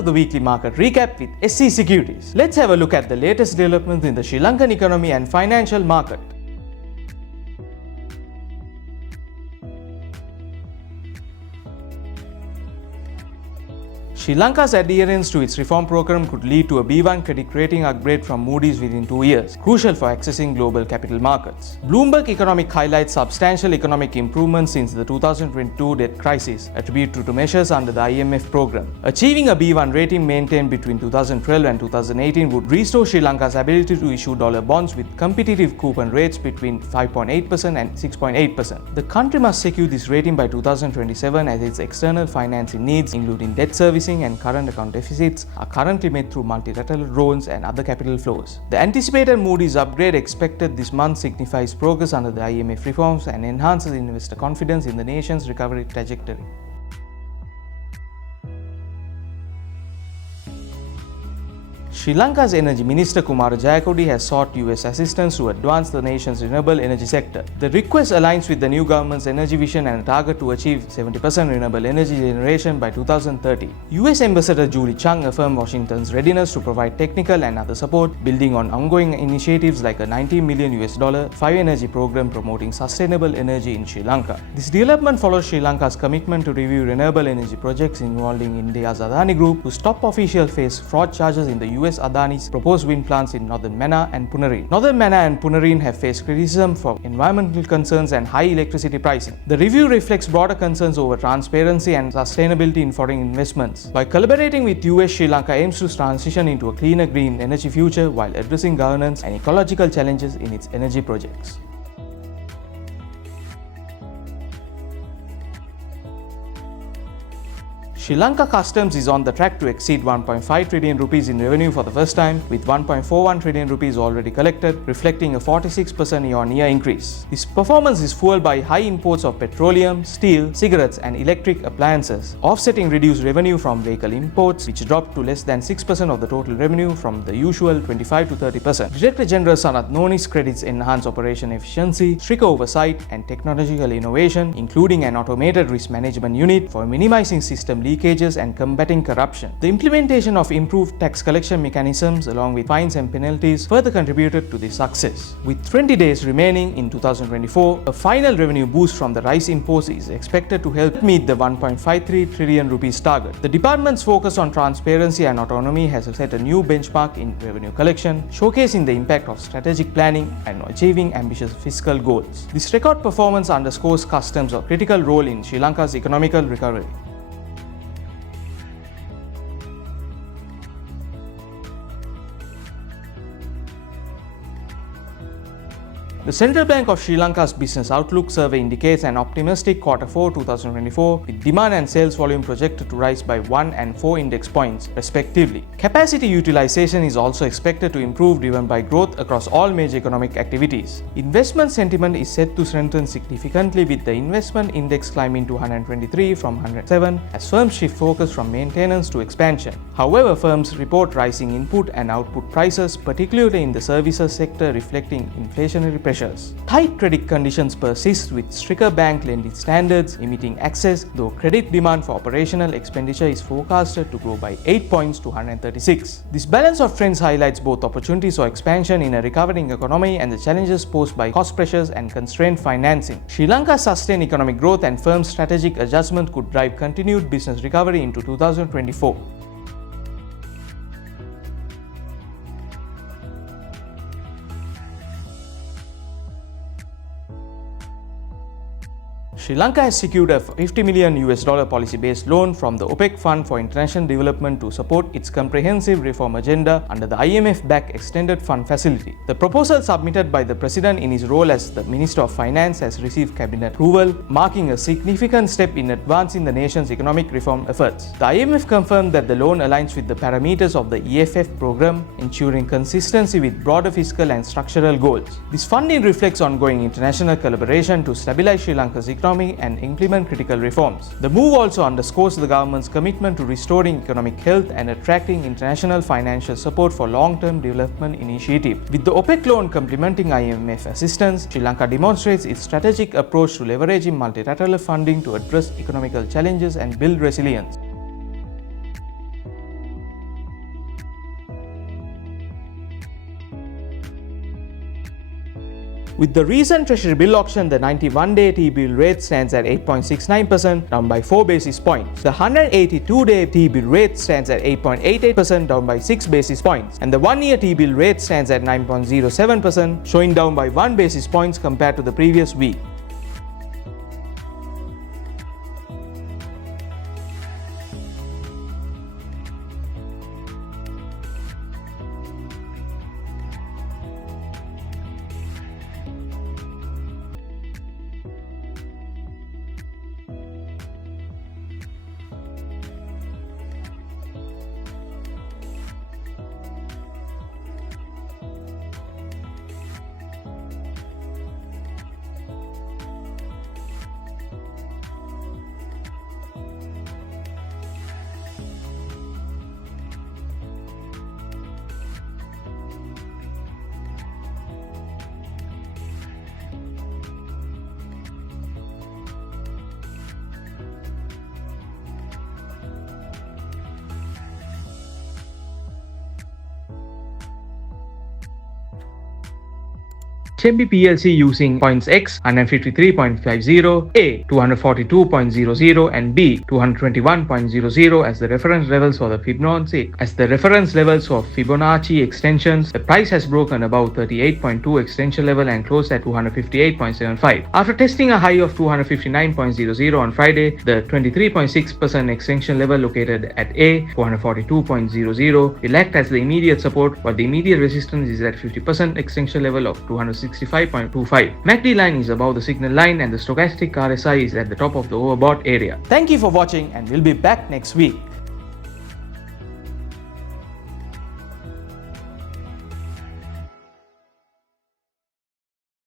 to the weekly market recap with SC Securities. Let's have a look at the latest developments in the Sri Lankan economy and financial market. Sri Lanka's adherence to its reform program could lead to a B1 credit rating upgrade from Moody's within 2 years, crucial for accessing global capital markets. Bloomberg Economic highlights substantial economic improvements since the 2022 debt crisis, attributed to measures under the IMF program. Achieving a B1 rating maintained between 2012 and 2018 would restore Sri Lanka's ability to issue dollar bonds with competitive coupon rates between 5.8% and 6.8%. The country must secure this rating by 2027 as its external financing needs, including debt servicing and current account deficits, are currently met through multilateral loans and other capital flows. The anticipated Moody's upgrade expected this month signifies progress under the IMF reforms and enhances investor confidence in the nation's recovery trajectory. Sri Lanka's Energy Minister Kumara Jayakodi has sought US assistance to advance the nation's renewable energy sector. The request aligns with the new government's energy vision and a target to achieve 70% renewable energy generation by 2030. US Ambassador Julie Chung affirmed Washington's readiness to provide technical and other support, building on ongoing initiatives like a $90 million 5-energy program promoting sustainable energy in Sri Lanka. This development follows Sri Lanka's commitment to review renewable energy projects involving India's Adani Group, whose top officials face fraud charges in the US Adani's proposed wind plants in Northern Mannar and Punarine. Northern Mannar and Punarine have faced criticism for environmental concerns and high electricity pricing. The review reflects broader concerns over transparency and sustainability in foreign investments. By collaborating with US, Sri Lanka aims to transition into a cleaner green energy future while addressing governance and ecological challenges in its energy projects. Sri Lanka Customs is on the track to exceed 1.5 trillion rupees in revenue for the first time, with 1.41 trillion rupees already collected, reflecting a 46% year-on-year increase. This performance is fueled by high imports of petroleum, steel, cigarettes and electric appliances, offsetting reduced revenue from vehicle imports, which dropped to less than 6% of the total revenue from the usual 25 to 30%. Director General Sanath Nonis credits enhanced operation efficiency, stricter oversight and technological innovation, including an automated risk management unit for minimizing system leakages and combating corruption. The implementation of improved tax collection mechanisms along with fines and penalties further contributed to this success. With 20 days remaining in 2024, a final revenue boost from the rice imports is expected to help meet the 1.53 trillion rupees target. The department's focus on transparency and autonomy has set a new benchmark in revenue collection, showcasing the impact of strategic planning and achieving ambitious fiscal goals. This record performance underscores customs' critical role in Sri Lanka's economical recovery. The Central Bank of Sri Lanka's Business Outlook survey indicates an optimistic Q4 2024, with demand and sales volume projected to rise by 1 and 4 index points, respectively. Capacity utilization is also expected to improve, driven by growth across all major economic activities. Investment sentiment is set to strengthen significantly, with the investment index climbing to 123 from 107 as firms shift focus from maintenance to expansion. However, firms report rising input and output prices, particularly in the services sector, reflecting inflationary pressures. Tight credit conditions persist, with stricter bank lending standards limiting access, though credit demand for operational expenditure is forecasted to grow by 8 points to 136. This balance of trends highlights both opportunities for expansion in a recovering economy and the challenges posed by cost pressures and constrained financing. Sri Lanka's sustained economic growth and firm strategic adjustment could drive continued business recovery into 2024. Sri Lanka has secured a $50 million policy-based loan from the OPEC Fund for International Development to support its comprehensive reform agenda under the IMF-backed Extended Fund Facility. The proposal submitted by the President in his role as the Minister of Finance has received cabinet approval, marking a significant step in advancing the nation's economic reform efforts. The IMF confirmed that the loan aligns with the parameters of the EFF program, ensuring consistency with broader fiscal and structural goals. This funding reflects ongoing international collaboration to stabilize Sri Lanka's economy and implement critical reforms. The move also underscores the government's commitment to restoring economic health and attracting international financial support for long-term development initiatives. With the OPEC loan complementing IMF assistance, Sri Lanka demonstrates its strategic approach to leveraging multilateral funding to address economic challenges and build resilience. With the recent Treasury-bill auction, the 91-day T-bill rate stands at 8.69%, down by 4 basis points. The 182-day T-bill rate stands at 8.88%, down by 6 basis points. And the 1-year T-bill rate stands at 9.07%, showing down by 1 basis points compared to the previous week. SEBI PLC using points X 153.50, A 242.00 and B 221.00 as the reference levels for the Fibonacci extensions. The price has broken above 38.2 extension level and closed at 258.75. After testing a high of 259.00 on Friday, the 23.6% extension level located at A 242.00 will act as the immediate support, but the immediate resistance is at 50% extension level of 265.25. MACD line is above the signal line and the stochastic RSI is at the top of the overbought area. Thank you for watching, and we'll be back next week.